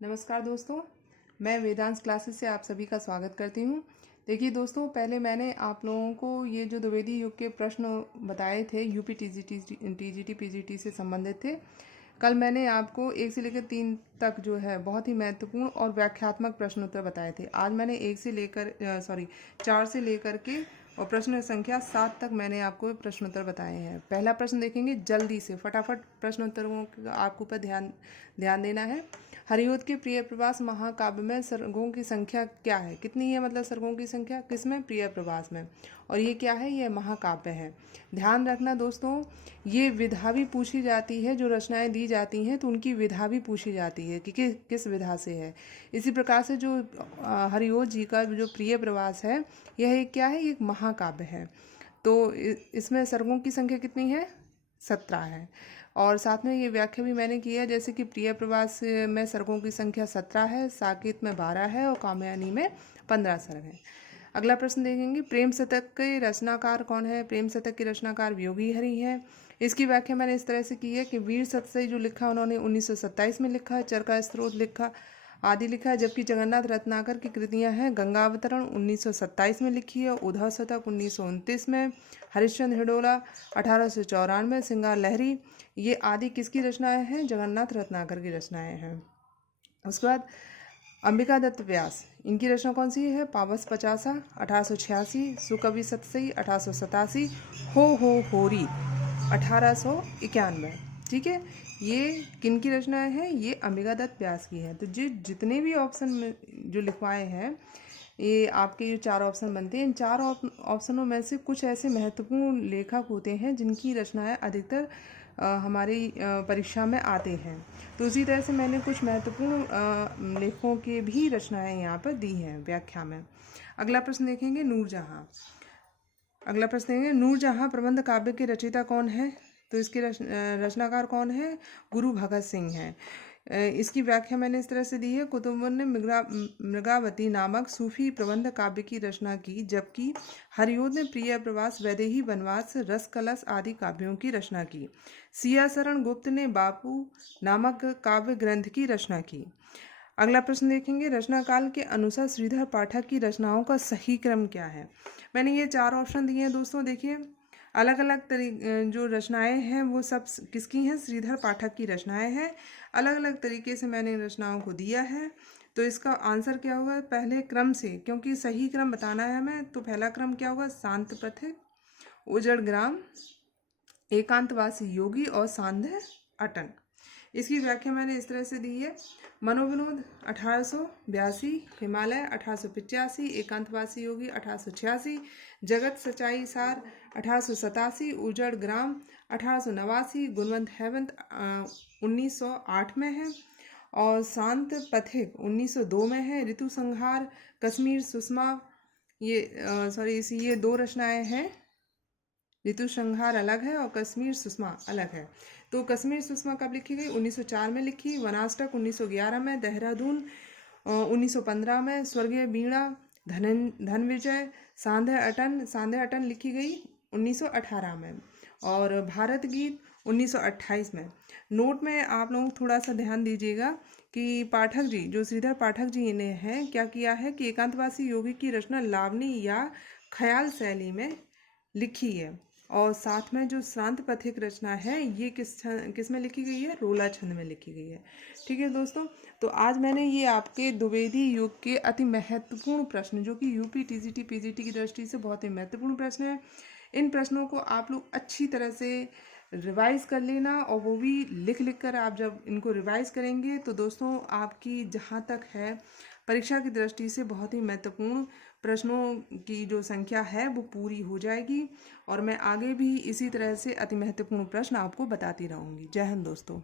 नमस्कार दोस्तों, मैं वेदांश क्लासेस से आप सभी का स्वागत करती हूँ। देखिए दोस्तों, पहले मैंने आप लोगों को ये जो द्विवेदी युग के प्रश्न बताए थे यूपी टीजीटी पीजीटी से संबंधित थे। कल मैंने आपको 1 से लेकर 3 तक जो है बहुत ही महत्वपूर्ण और व्याख्यात्मक प्रश्नोत्तर बताए थे। आज मैंने 4 से लेकर के और प्रश्न संख्या 7 तक मैंने आपको प्रश्नोत्तर बताए हैं। पहला प्रश्न देखेंगे, जल्दी से फटाफट प्रश्नोत्तरों का आपको पर ध्यान देना है। हरिओद के प्रिय प्रवास महाकाव्य में सर्गों की संख्या क्या है? कितनी है, मतलब सर्गों की संख्या किसमें? प्रिय प्रवास में। और ये क्या है? ये महाकाव्य है। ध्यान रखना दोस्तों, ये विधा भी पूछी जाती है। जो रचनाएं दी जाती हैं तो उनकी विधा भी पूछी जाती है कि किस विधा से है। इसी प्रकार से जो हरिओद जी का जो प्रिय प्रवास है, यह एक क्या है? एक महाकाव्य है। तो इसमें सर्गों की संख्या कितनी है? 17 है। और साथ में ये व्याख्या भी मैंने की है, जैसे कि प्रिय प्रवास में सर्गों की संख्या 17 है, साकेत में 12 है और कामयानी में 15 सर्ग है। अगला प्रश्न देखेंगे, प्रेम शतक के रचनाकार कौन है? प्रेम शतक के रचनाकार वियोगी हरि है। इसकी व्याख्या मैंने इस तरह से की है कि वीर सतसई जो लिखा उन्होंने 1927 में लिखा, चरका स्त्रोत लिखा, आदि लिखा है। जबकि जगन्नाथ रत्नाकर की कृतियां हैं, गंगावतरण 1927 में लिखी है, उद्धव शतक 1929 में, हरिश्चंद्र हिडोला 1894, सिंगार लहरी, ये आदि किसकी रचनाएं हैं? जगन्नाथ रत्नाकर की रचनाएं हैं। उसके बाद अंबिका दत्त व्यास, इनकी रचना कौन सी है? पावस पचासा 1886, सुकवि सतसई 1887, हो होरी 1891। ठीक है, ये किन की रचनाएं हैं? ये अंबिका दत्त व्यास की है। तो जितने भी ऑप्शन में जो लिखवाए हैं, ये आपके जो 4 ऑप्शन बनते हैं, इन 4 ऑप्शनों में से कुछ ऐसे महत्वपूर्ण लेखक होते हैं जिनकी रचनाएं अधिकतर हमारी परीक्षा में आते हैं। तो उसी तरह से मैंने कुछ महत्वपूर्ण लेखकों की भी रचनाएं यहाँ पर दी हैं व्याख्या में। अगला प्रश्न देखेंगे, नूरजहाँ। अगला प्रश्न देखेंगे, नूरजहाँ प्रबंध काव्य के रचयिता कौन है? तो इसके रचनाकार कौन है? गुरु भगत सिंह हैं। इसकी व्याख्या मैंने इस तरह से दी है, कुतुबुन ने मृगावती नामक सूफी प्रबंध काव्य की रचना की, जबकि हरिओद ने प्रिय प्रवास, वैदेही वनवास, रस कलश आदि काव्यों की रचना की। सियाशरण गुप्त ने बापू नामक काव्य ग्रंथ की रचना की। अगला प्रश्न देखेंगे, रचना काल के अनुसार श्रीधर पाठक की रचनाओं का सही क्रम क्या है? मैंने ये 4 ऑप्शन दिए हैं दोस्तों। देखिए, अलग अलग जो रचनाएं हैं वो सब किसकी हैं? श्रीधर पाठक की रचनाएं हैं। अलग अलग तरीके से मैंने इन रचनाओं को दिया है। तो इसका आंसर क्या होगा? पहले क्रम से, क्योंकि सही क्रम बताना है हमें, तो पहला क्रम क्या होगा? शांत पथिक, उजड़ ग्राम, एकांतवासी योगी और सांध्य अटन। इसकी व्याख्या मैंने इस तरह से दी है, मनोविनोद 1882, हिमालय 1885, एकांतवासी योगी 1886, जगत सच्चाई सार 1887, उजड़ ग्राम 1889, गुणवंत हेमंत 1908 में है, और शांत पथिक 1902 में है। ऋतु संहार, कश्मीर सुषमा, ये 2 रचनाएं हैं। ऋतु संहार अलग है और कश्मीर सुषमा अलग है। तो कश्मीर सुषमा कब लिखी गई? 1904 में लिखी। वनाष्टक 1911 में, देहरादून 1915 में, स्वर्गीय वीणा धनविजय सांध्य अटन लिखी गई 1918 में, और भारत गीत 1928 में। नोट में आप लोग थोड़ा सा ध्यान दीजिएगा कि पाठक जी, जो श्रीधर पाठक जी ने हैं, क्या किया है कि एकांतवासी योगी की रचना लावनी या ख्याल शैली में लिखी है, और साथ में जो शांत पथिक रचना है ये किस में लिखी गई है? रोला छंद में लिखी गई है। ठीक है दोस्तों, तो आज मैंने ये आपके द्विवेदी युग के अति महत्वपूर्ण प्रश्न, जो कि यूपी टीजीटी पीजीटी की दृष्टि से बहुत ही महत्वपूर्ण प्रश्न है, इन प्रश्नों को आप लोग अच्छी तरह से रिवाइज कर लेना, और वो भी लिख कर आप जब इनको रिवाइज करेंगे तो दोस्तों आपकी जहाँ तक है परीक्षा की दृष्टि से बहुत ही महत्वपूर्ण प्रश्नों की जो संख्या है वो पूरी हो जाएगी, और मैं आगे भी इसी तरह से अति महत्वपूर्ण प्रश्न आपको बताती रहूँगी। जय हिंद दोस्तों।